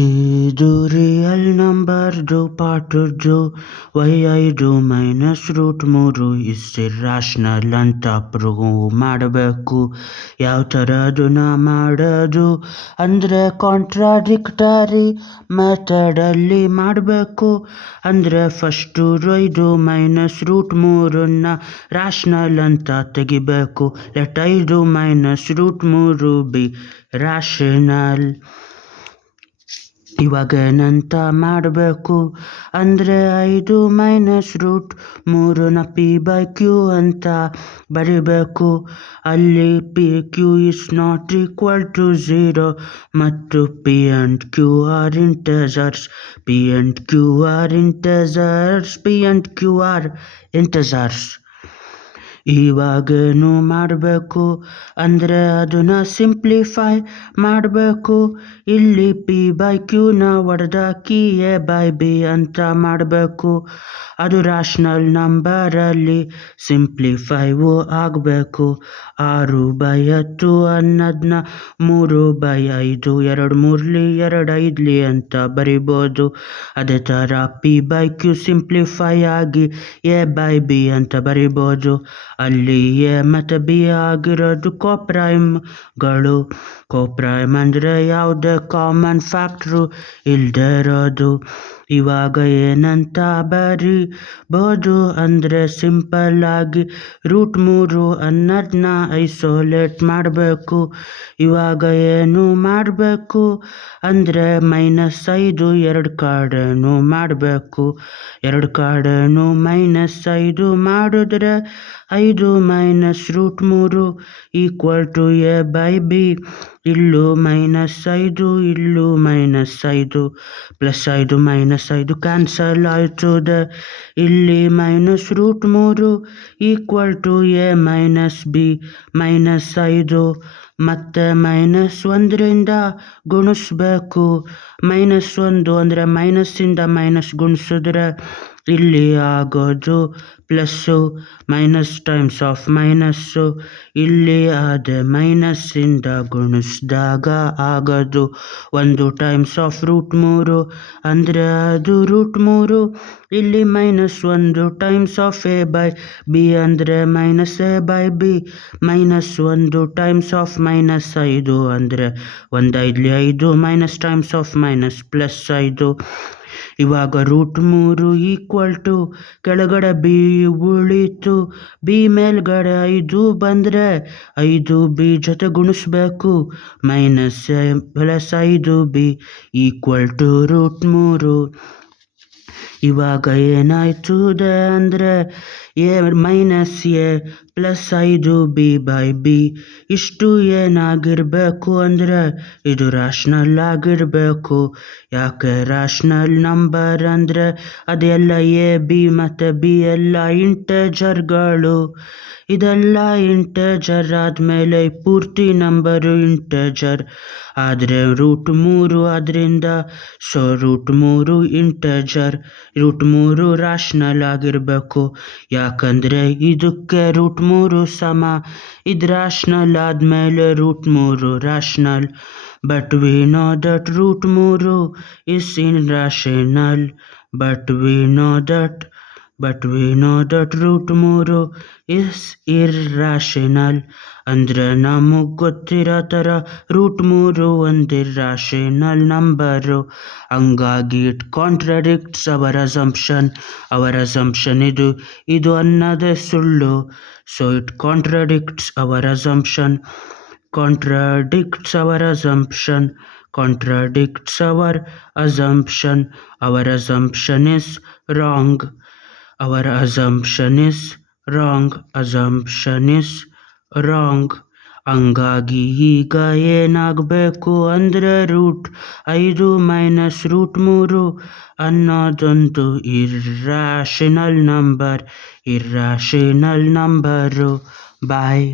ಇದು ರಿಯಲ್ ನಂಬರ್ದು ಪಾಠದ್ದು why 5 minus root 3 is irrational ಅಂತ ಪ್ರೂವ್ ಮಾಡಬೇಕು. ಯಾವ ಥರದನ್ನ ಮಾಡೋದು ಅಂದರೆ ಕಾಂಟ್ರಾಡಿಕ್ಟರಿ ಮೆಥಡಲ್ಲಿ ಮಾಡಬೇಕು. ಅಂದರೆ ಫಸ್ಟು 5 ಮೈನಸ್ ರೂಟ್ 3ನ್ನ ರಾಷನಲ್ ಅಂತ ತೆಗಿಬೇಕು. Let 5 minus root 3 be rational. ಇವಾಗ ಏನಂತ ಮಾಡಬೇಕು ಅಂದರೆ 5 ಮೈನಸ್ ರೂಟ್ 3ನ ಪಿ ಬೈ ಕ್ಯೂ ಅಂತ ಬರಿಬೇಕು. ಅಲ್ಲಿ P Q is not equal to 0 ಮತ್ತು P and Q are integers. P and Q are integers. P and Q are integers. ಇವಾಗೇನು ಮಾಡಬೇಕು ಅಂದರೆ ಅದನ್ನು ಸಿಂಪ್ಲಿಫೈ ಮಾಡಬೇಕು. ಇಲ್ಲಿ ಪಿ ಬೈ ಕ್ಯೂನ ಹೊಡೆದಾಕಿ ಎ ಬೈ ಬಿ ಅಂತ ಮಾಡಬೇಕು. ಅದು ರಾಷನಲ್ ನಂಬರಲ್ಲಿ ಸಿಂಪ್ಲಿಫೈವು ಆಗಬೇಕು. 6/10 ಅನ್ನೋದನ್ನ 3/5 2 3ಲಿ 2 5ಲಿ ಅಂತ ಬರಿಬೋದು. ಅದೇ ಥರ ಪಿ ಬೈ ಕ್ಯೂ ಸಿಂಪ್ಲಿಫೈ ಆಗಿ ಎ ಬೈ ಬಿ ಅಂತ ಬರಿಬೋದು. ಅಲ್ಲಿ ಎ ಮತ್ತು ಬಿ ಆಗಿರೋದು ಕೋಪ್ರೈಮ್ಗಳು. ಕೋಪ್ರೈಮ್ ಅಂದರೆ ಯಾವುದೇ ಕಾಮನ್ ಫ್ಯಾಕ್ಟ್ರು ಇಲ್ಲದೆ ಇರೋದು. ಇವಾಗ ಏನಂತ ಬರಿಬೋದು ಅಂದರೆ ಸಿಂಪಲ್ ಆಗಿ ರೂಟ್ 3 ಅನ್ನೋದನ್ನ ಐಸೋಲೇಟ್ ಮಾಡಬೇಕು. ಇವಾಗ ಏನು ಮಾಡಬೇಕು ಅಂದರೆ -5 ಎರಡು ಕಡೆನೂ ಮಾಡಬೇಕು. ಎರಡು ಕಡೆನೂ -5 ಮಾಡಿದ್ರೆ 5 minus root 3 equal to A by B. ಇಲ್ಲೂ -5 ಇಲ್ಲೂ -5 +5 -5 ಕ್ಯಾನ್ಸಲ್ ಆಯ್ತದೆ. ಇಲ್ಲಿ minus root 3 equal to A minus B -5 ಮತ್ತು -1ರಿಂದ ಗುಣಿಸ್ಬೇಕು. -1 ಅಂದರೆ ಮೈನಸ್ಸಿಂದ ಮೈನಸ್ ಗುಣಿಸಿದ್ರೆ ಇಲ್ಲಿ ಆಗೋದು plus. Minus times of minus. ಇಲ್ಲಿ ಅದೇ ಮೈನಸ್ಸಿಂದ ಗುಣಿಸಿದಾಗ ಆಗೋದು 1 ಟೈಮ್ಸ್ ಆಫ್ ರೂಟ್ 3 ಅಂದರೆ ಅದು ರೂಟ್ 3. ಇಲ್ಲಿ -1 times of A by B ಅಂದರೆ -a by B. -1 times of -5 ಅಂದರೆ 1 5ಲಿ 5 ಮೈನಸ್ ಟೈಮ್ಸ್ ಆಫ್ ಮೈನಸ್ +5. ಇವಾಗ ರೂಟ್ 3 ಈಕ್ವಲ್ ಟು ಕೆಳಗಡೆ ಬಿ ಉಳೀತು. ಬಿ ಮೇಲ್ಗಡೆ 5 ಬಂದರೆ 5 ಬಿ ಜೊತೆ ಗುಣಿಸ್ಬೇಕು. -a+5 B equal to root 3. ಇವಾಗ ಏನಾಯ್ತದೆ ಅಂದರೆ A -a+5 B by B. ಇಷ್ಟು ಏನಾಗಿರಬೇಕು ಅಂದರೆ ಇದು ರಾಷನಲ್ ಆಗಿರಬೇಕು. ಯಾಕೆ ರಾಷನಲ್ ನಂಬರ್ ಅಂದರೆ ಅದೆಲ್ಲ ಎ ಬಿ ಮತ್ತು ಬಿ ಎಲ್ಲ ಇಂಟೆಜರ್ಗಳು. ಇದೆಲ್ಲ ಇಂಟೆಜರ್ ಆದಮೇಲೆ ಪೂರ್ತಿ ನಂಬರು ಇಂಟೆಜರ್ ಆದರೆ ರೂಟ್ 3 ಅದರಿಂದ ರೂಟ್ 3 ಇಂಟೆಜರ್. ರೂಟ್ 3 ರಾಷನಲ್ ಆಗಿರಬೇಕು. ಯಾಕಂದರೆ ಇದಕ್ಕೆ ರೂಟ್ 3 ಸಮ. ಇದು ರಾಷನಲ್ ಆದಮೇಲೆ root 3 rational. But we know that root 3 is irrational. But we know that root 3 is irrational. ಅಂದರೆ ನಮಗೆ ಗೊತ್ತಿರೋ ಥರ ರೂಟ್ 3 ಒಂದು ಇರ್ರಾಷನಲ್ ನಂಬರು. ಹಂಗಾಗಿ it contradicts our assumption. Our assumption ಇದು ಅನ್ನೋದೇ ಸುಳ್ಳು. So it contradicts our assumption. contradicts our assumption. Contradicts our assumption. Our assumption is wrong. Our assumption is wrong. Assumption is wrong. ಹಂಗಾಗಿ ಈಗ ಏನಾಗಬೇಕು ಅಂದರೆ root 5 minus root 3 ಅನ್ನೋದೊಂದು irrational number. ಬಾಯ್.